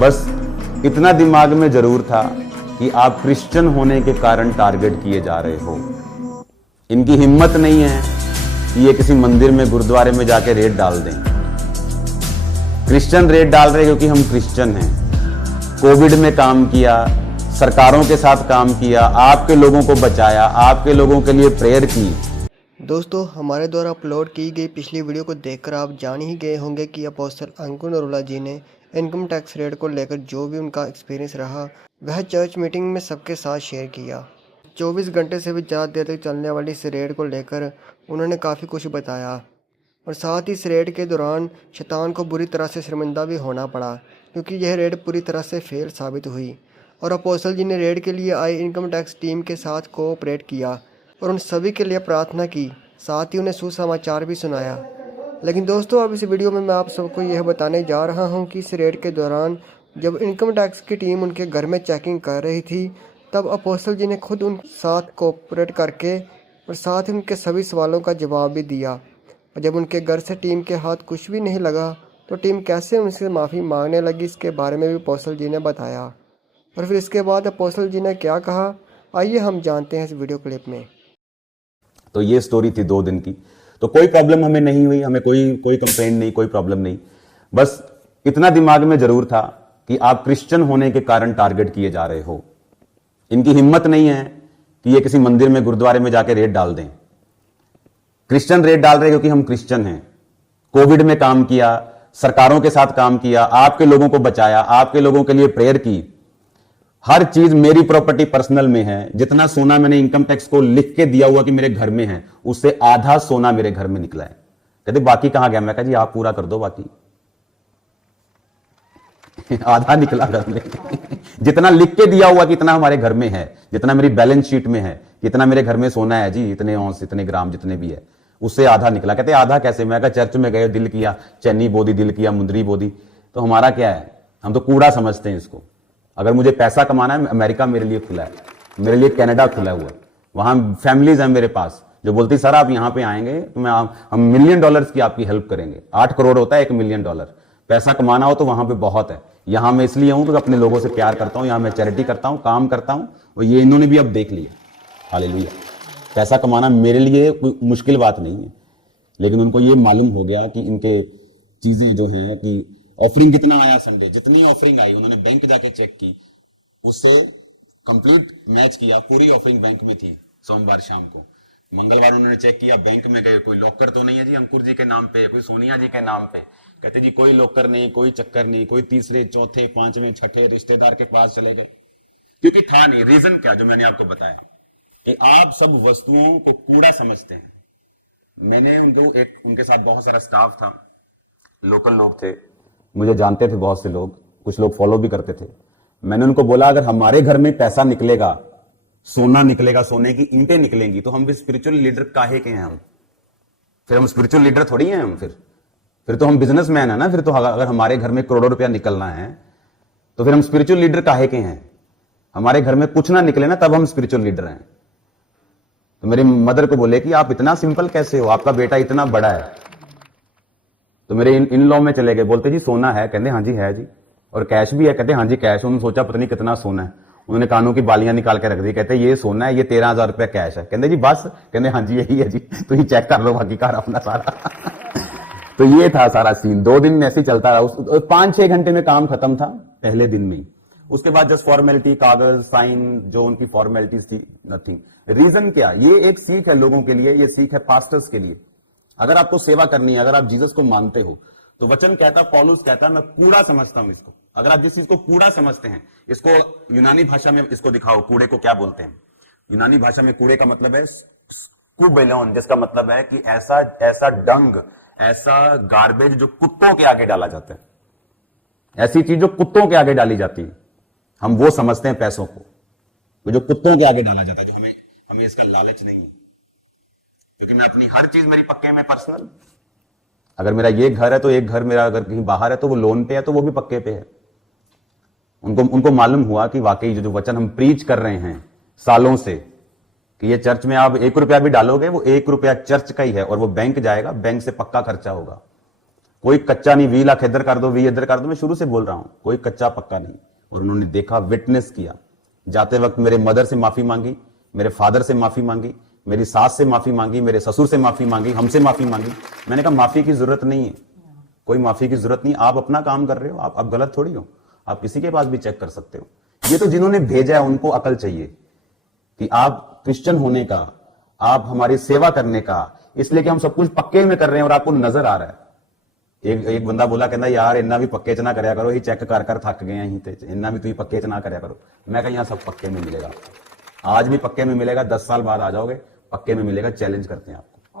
बस इतना दिमाग में जरूर था कि आप क्रिश्चियन होने के कारण टारगेट किए जा रहे हो। इनकी हिम्मत नहीं है कि ये किसी मंदिर में गुरुद्वारे में जाके रेड डाल दें। क्रिश्चियन रेड डाल रहे क्योंकि हम क्रिश्चियन हैं। कोविड में काम किया, सरकारों के साथ काम किया, आपके लोगों को बचाया, आपके लोगों के लिए प्रेयर की। दोस्तों, हमारे द्वारा अपलोड की गई पिछली वीडियो को देखकर आप जान ही गए होंगे कि अपोस्टल अंकुर नरोला जी ने इनकम टैक्स रेड को लेकर जो भी उनका एक्सपीरियंस रहा वह चर्च मीटिंग में सबके साथ शेयर किया। 24 घंटे से भी ज़्यादा देर तक चलने वाली इस रेड को लेकर उन्होंने काफ़ी कुछ बताया और साथ ही इस रेड के दौरान शैतान को बुरी तरह से शर्मिंदा भी होना पड़ा क्योंकि यह रेड पूरी तरह से फेल साबित हुई और अपोस्टल जी ने रेड के लिए आई इनकम टैक्स टीम के साथ कोऑपरेट किया और उन सभी के लिए प्रार्थना की, साथ ही उन्हें सुसमाचार भी सुनाया। लेकिन दोस्तों, अब इस वीडियो में मैं आप सबको यह बताने जा रहा हूं कि इस रेड के दौरान जब इनकम टैक्स की टीम उनके घर में चेकिंग कर रही थी तब अपोस्टल जी ने खुद उन साथ कोऑपरेट करके और साथ ही उनके सभी सवालों का जवाब भी दिया। और जब उनके घर से टीम के हाथ कुछ भी नहीं लगा तो टीम कैसे उनसे माफ़ी मांगने लगी, इसके बारे में भी अपोस्टल जी ने बताया। और फिर इसके बाद अपोस्टल जी ने क्या कहा, आइए हम जानते हैं इस वीडियो क्लिप में। तो ये स्टोरी थी 2 दिन की। तो कोई प्रॉब्लम हमें नहीं हुई, हमें कोई कंप्लेंट नहीं, कोई प्रॉब्लम नहीं। बस इतना दिमाग में जरूर था कि आप क्रिश्चियन होने के कारण टारगेट किए जा रहे हो। इनकी हिम्मत नहीं है कि ये किसी मंदिर में गुरुद्वारे में जाके रेड डाल दें। क्रिश्चियन रेड डाल रहे क्योंकि हम क्रिश्चियन हैं। कोविड में काम किया, सरकारों के साथ काम किया, आपके लोगों को बचाया, आपके लोगों के लिए प्रेयर की। हर चीज मेरी प्रॉपर्टी पर्सनल में है। जितना सोना मैंने इनकम टैक्स को लिख के दिया हुआ कि मेरे घर में है, उससे आधा सोना मेरे घर में निकला है। कहते बाकी कहां गया? मैं कहा जी आप पूरा कर दो, बाकी आधा निकला घर में। जितना लिख के दिया हुआ कि इतना हमारे घर में है, जितना मेरी बैलेंस शीट में है, कितना मेरे घर में सोना है जी, इतने औंस इतने ग्राम जितने भी है, उससे आधा निकला। कहते आधा कैसे? मैं कहा चर्च में गए, दिल किया, चैनी बोदी, दिल किया, मुंदरी बोदी। तो हमारा क्या है? हम तो कूड़ा समझते हैं इसको। अगर मुझे पैसा कमाना है, अमेरिका मेरे लिए खुला है, मेरे लिए कनाडा खुला हुआ है। वहां फैमिलीज हैं मेरे पास जो बोलती सर आप यहां पे आएंगे तो हम $1 मिलियन की आपकी हेल्प करेंगे। 8 करोड़ होता है $1 मिलियन। पैसा कमाना हो तो वहां पे बहुत है। यहां मैं इसलिए हूं क्योंकि अपने लोगों से प्यार करता हूं, यहां मैं चैरिटी करता हूं, काम करता हूं, और ये इन्होंने भी अब देख लिया। हालेलुया। पैसा कमाना मेरे लिए कोई मुश्किल बात नहीं है, लेकिन उनको ये मालूम हो गया कि इनके चीजें जो हैं कि ऑफरिंग कितना आया संडे, जितनी ऑफरिंग आई उन्होंने बैंक जाके चेक की, उससे कंप्लीट मैच किया। पूरी ऑफरिंग बैंक में थी। सोमवार शाम को, मंगलवार उन्होंने चेक किया, बैंक में गए, कोई लॉकर तो नहीं है जी अंकुर जी के नाम पे, कोई सोनिया जी के नाम पे। कहते जी कोई लॉकर नहीं, कोई चक्कर नहीं। कोई तीसरे चौथे पांचवें छठे रिश्तेदार के पास चले गए, क्योंकि था नहीं। रीजन क्या? जो मैंने आपको बताया कि आप सब वस्तुओं को कूड़ा समझते हैं। मैंने उनके साथ बहुत सारा स्टाफ था, लोकल लोग थे, मुझे जानते थे बहुत से लोग, कुछ लोग फॉलो भी करते थे। मैंने उनको बोला अगर हमारे घर में पैसा निकलेगा, सोना निकलेगा, सोने की ईंटें निकलेंगी, तो हम भी स्पिरिचुअल लीडर काहे के हैं? हम फिर हम स्पिरिचुअल लीडर थोड़ी हैं। हम फिर तो हम बिजनेसमैन है ना। फिर तो अगर हमारे घर में करोड़ों रुपया निकलना है तो फिर हम स्पिरिचुअल लीडर काहे के हैं? हमारे घर में कुछ ना निकले ना तब हम स्पिरिचुअल लीडर हैं। तो मेरी मदर को बोले कि आप इतना सिंपल कैसे हो, आपका बेटा इतना बड़ा है। तो मेरे इन लॉ में चले गए, बोलते जी सोना है? कहते हाँ जी है जी। और कैश भी है? कहते हाँ जी कैश। उन्होंने सोचा पता नहीं कितना सोना है, उन्होंने कानों की बालियां निकाल के रख दी। कहते ये सोना है, ये 13,000 रुपया कैश है। कहते जी बस? कहते हाँ जी यही है जी, तो ये चेक कर लो बाकी कार अपना सारा। तो ये था सारा सीन। 2 दिन में ऐसे ही चलता रहा। 5-6 घंटे में काम खत्म था पहले दिन में ही। उसके बाद जस्ट फॉर्मेलिटी, कागज साइन, जो उनकी फॉर्मेलिटीज थी, नथिंग। रीजन क्या? ये एक सीख है लोगों के लिए, ये सीख है पास्टर्स के लिए। अगर आपको सेवा करनी है, अगर आप जीसस को मानते हो, तो वचन कहता, पौलुस कहता, मैं कूड़ा समझता हूं इसको। अगर आप जिस चीज को कूड़ा समझते हैं, इसको यूनानी भाषा में इसको दिखाओ, कूड़े को क्या बोलते हैं। यूनानी भाषा में कूड़े का मतलब है स्कूबेलोन, जिसका मतलब है कि ऐसा डंग, ऐसा गार्बेज जो कुत्तों के आगे डाला जाता है, ऐसी चीज जो कुत्तों के आगे डाली जाती है। हम वो समझते हैं पैसों को, जो कुत्तों के आगे डाला जाता है, जो हमें इसका लालच नहीं है। क्योंकि मैं अपनी हर चीज मेरी पक्के में पर्सनल। अगर मेरा ये घर है तो एक घर मेरा अगर कहीं बाहर है तो वो लोन पे है, तो वो भी पक्के पे है। उनको मालूम हुआ कि वाकई जो वचन हम प्रीच कर रहे हैं सालों से, कि ये चर्च में आप 1 रुपया भी डालोगे, वो 1 रुपया चर्च का ही है और वो बैंक जाएगा, बैंक से पक्का खर्चा होगा। कोई कच्चा नहीं, 20 लाख इधर कर दो, 20 इधर कर दो, मैं शुरू से बोल रहा हूं कोई कच्चा पक्का नहीं। और उन्होंने देखा, विटनेस किया। जाते वक्त मेरे मदर से माफी मांगी, मेरे फादर से माफी मांगी, मेरी सास से माफी मांगी, मेरे ससुर से माफी मांगी, हमसे माफी मांगी। मैंने कहा माफी की जरूरत नहीं है, कोई माफी की जरूरत नहीं, आप अपना काम कर रहे हो, आप गलत थोड़ी हो, आप किसी के पास भी चेक कर सकते हो। ये तो जिन्होंने भेजा है उनको अकल चाहिए कि आप क्रिश्चियन होने का, आप हमारी सेवा करने का, इसलिए कि हम सब कुछ पक्के में कर रहे हैं और आपको नजर आ रहा है। एक बंदा बोला, कहता यार इन्ना भी पक्के च ना करया करो, ही चेक कर कर थक गए हैं, इन्ना भी तुम पक्के च ना करया करो। मैं कहा यहाँ सब पक्के में मिलेगा आपको, आज भी पक्के में मिलेगा, 10 साल बाद आ जाओगे, पक्के में मिलेगा। चैलेंज करते हैं आपको।